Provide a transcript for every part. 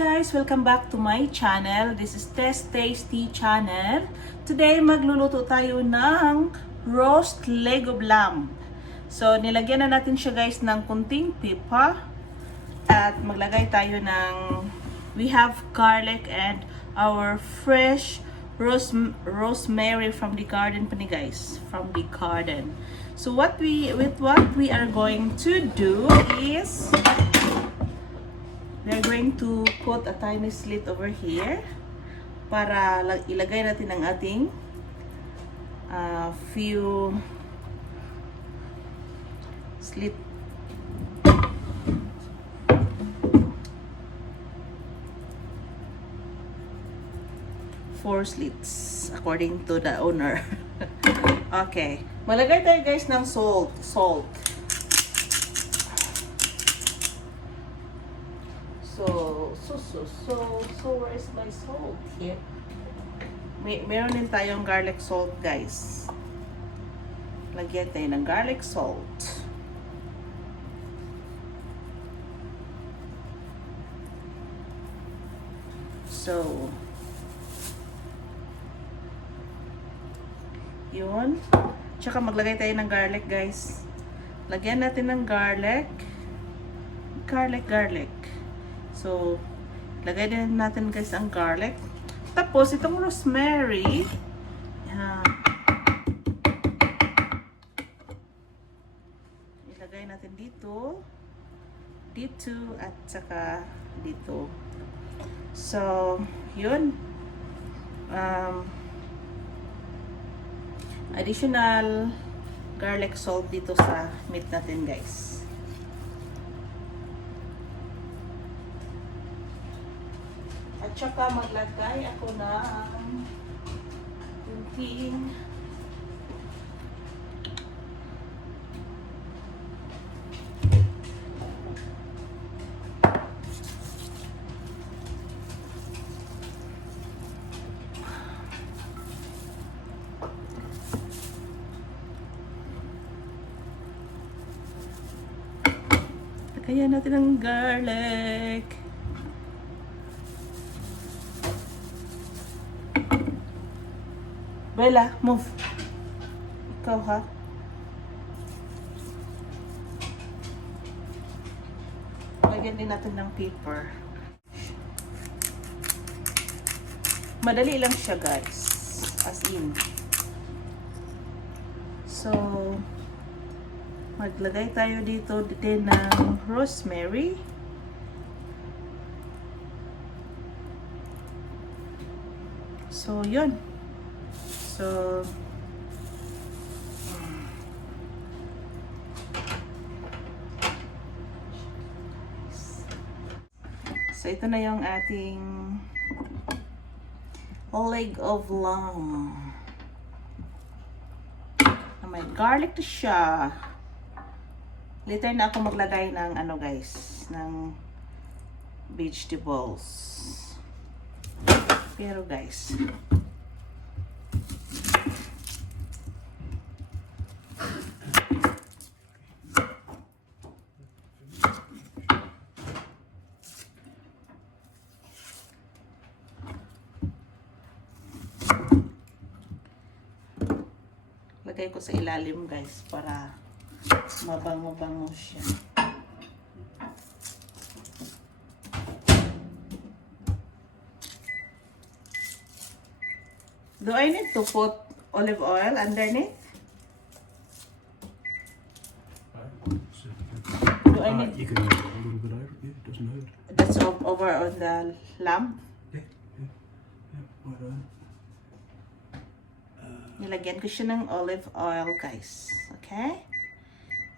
guys! Welcome back to my channel. This is Tess Tasty Channel. Today, magluluto tayo ng roast leg of lamb. So, nilagyan na natin siya guys ng kunting pipa. At maglagay tayo ng, we have garlic and our fresh rosemary from the garden pa ni guys. From the garden. So, what we are going to do is, we're going to put a tiny slit over here para ilagay natin ang ating few slit. Four slits according to the owner. Okay. Malagay tayo guys ng salt. So where is my salt here? Meron din tayong garlic salt guys. Lagyan tayo ng garlic salt. So, yun. Tsaka maglagay tayo ng garlic guys. Lagyan natin ng garlic. Garlic. So, lagay din natin guys ang garlic. Tapos, itong rosemary. Ilagay natin dito. Dito at saka dito. So, yun. Additional garlic salt dito sa meat natin guys. At saka maglagay ako ng kunting kaya natin ang garlic. Bella, move. Ikaw ha. Lagyan din natin ng paper. Madali lang siya guys. As in. So, maglagay tayo dito din ng rosemary. So, yun. So, ito na yung ating leg of lamb. May garlic to siya. Later na ako maglagay ng ano guys, ng vegetables. Pero guys, lagay ko sa ilalim guys para mabango-bango siya. Do I need to put olive oil underneath? Do I need? You can use it a little bit over. Yeah, it doesn't hurt. That's over on the lamb? Yeah, right on. Nilagyan ko siya ng olive oil, guys. Okay?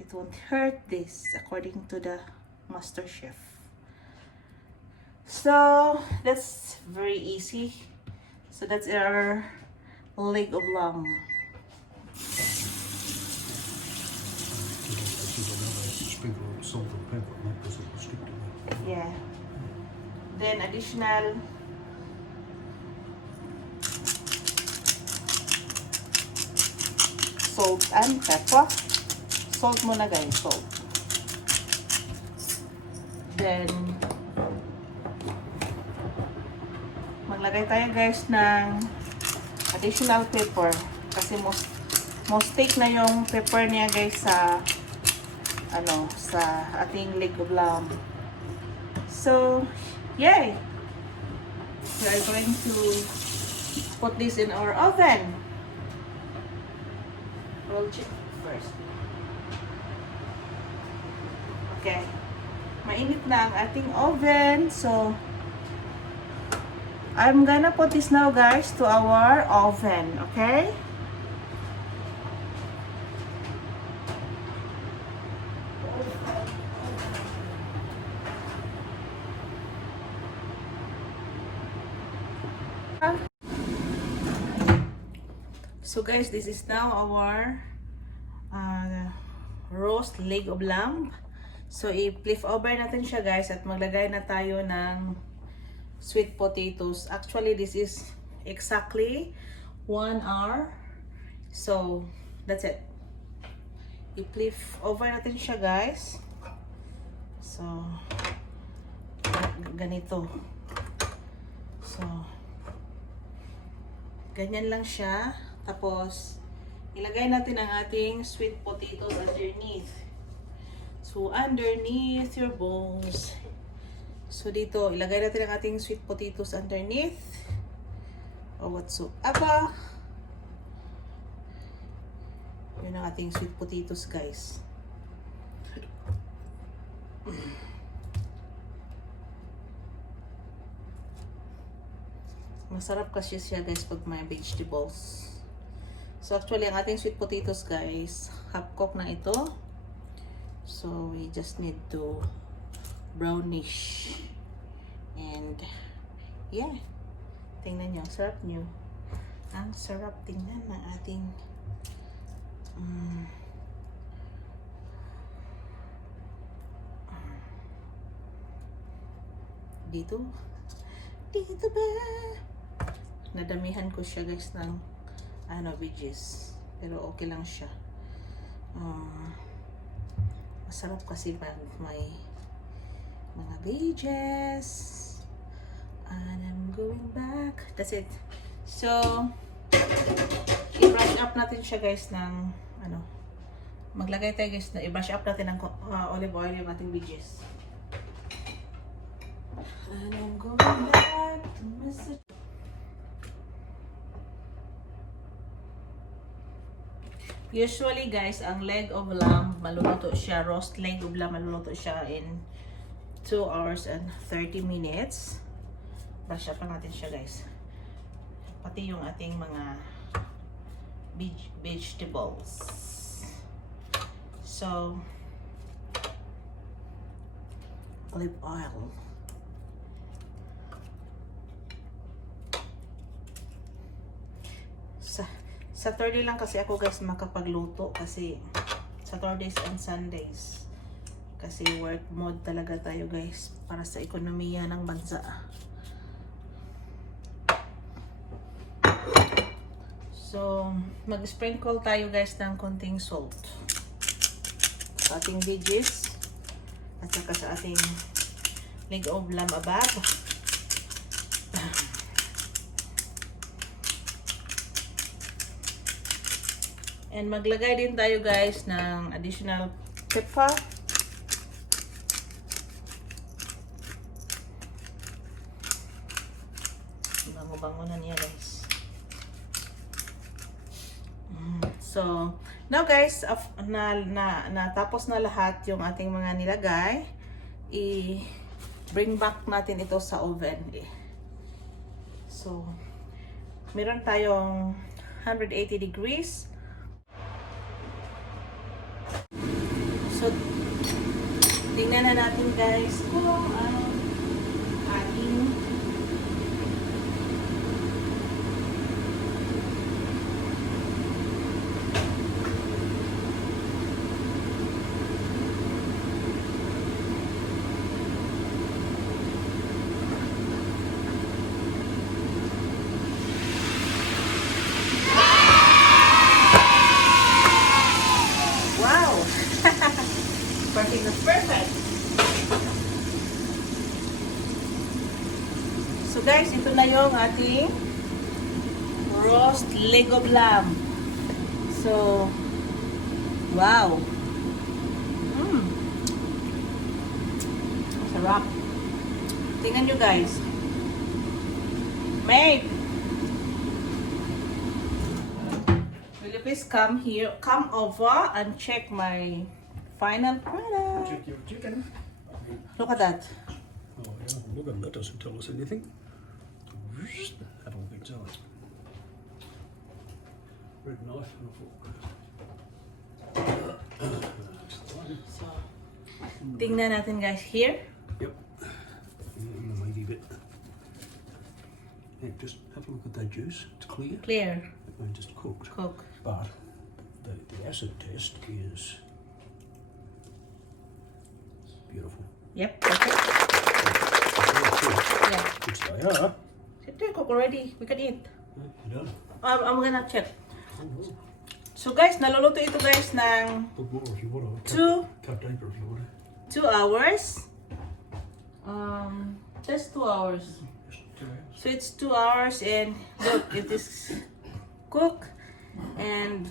It won't hurt this, according to the master chef. So, that's very easy. So, that's our leg of lamb. Sprinkle of salt and pepper on that because it will stick to that. Yeah. Then, additional salt and pepper. Salt muna guys, salt. Then, maglagay tayo guys ng additional pepper. Kasi most take na yung pepper niya guys sa sa ating leg of lamb. So, yay! We are going to put this in our oven. Roll check first. Okay. Mainit na ang ating oven. So, I'm gonna put this now guys to our oven. Okay? So guys, this is now our roast leg of lamb. So i-flip over natin siya guys at maglagay na tayo ng sweet potatoes. Actually, this is exactly 1 hour. So that's it. I-flip over natin siya guys. So ganito. So ganyan lang siya. Tapos, ilagay natin ang ating sweet potatoes underneath. So, underneath your bowls. So, dito, ilagay natin ang ating sweet potatoes underneath. O whatsoever. Yun ang ating sweet potatoes, guys. Masarap kasi siya, guys, pag may vegetables. So actually, ang ating sweet potatoes guys, half cook na ito. So we just need to brownish. And yeah, tingnan nyo, sarap nyo. Ang sarap tingnan ng ating dito ba? Nadamihan ko siya guys ng veggies. Pero okay lang siya. Masarap kasi pag may mga veggies. And I'm going back. That's it. So, i-brush up natin siya guys ng maglagay tayo guys na i-brush up natin ng olive oil yung ating veggies. And I'm going back to message. Usually guys, ang leg of lamb, maluluto siya, roast leg of lamb, maluluto siya in 2 hours and 30 minutes. Brush up natin siya guys. Pati yung ating mga vegetables. So, olive oil. Saturday lang kasi ako guys makapagluto kasi Saturdays and Sundays kasi work mode talaga tayo guys para sa ekonomiya ng bansa. So mag-sprinkle tayo guys ng konting salt sa ating veggies at saka sa ating leg of lamb above. And maglagay din tayo guys ng additional pepper. Bango-bango na niya guys. So, now guys, natapos na lahat yung ating mga nilagay. I-bring back natin ito sa oven. So, meron tayong 180 degrees. So, tingnan na natin guys kung ang ating perfect. So guys, ito na yung ating roast Lego lamb. So, wow. Sarap. Tingnan nyo guys. Mate! Will you please come over and check my final product? Check your chicken. Look at that. Oh yeah, look at that doesn't tell us anything. Have a look inside. Red knife and a fork. So, tingnan natin guys here. Yep. The meaty bit. Yeah, just have a look at that juice. It's clear. Clear. And just cooked. Cook. But the acid test is beautiful. Yep. Okay. Yeah. Which they are. They're cooked already. We can eat. Yeah, done. I'm gonna check. So guys, naluluto ito guys ng Put more if you want. Cut deeper if you want. 2 hours. Just 2 hours. Just 2 hours. So it's 2 hours and look, it is cooked and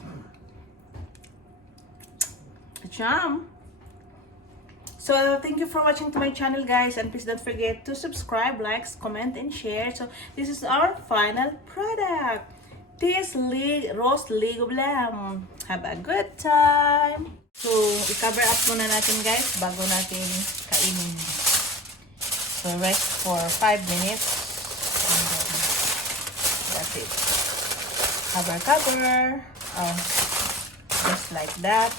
jam. So thank you for watching to my channel guys, and please don't forget to subscribe, like, comment and share. So this is our final product. This roast Lego lamb. Have a good time. So i-cover up muna natin guys bago natin kainin. So rest for 5 minutes. And then that's it. Cover. Oh, just like that.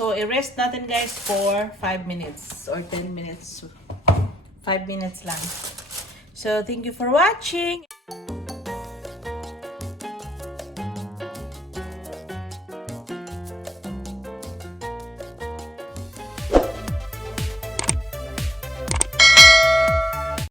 So, i-rest natin guys for 5 minutes or 10 minutes. 5 minutes lang. So, thank you for watching.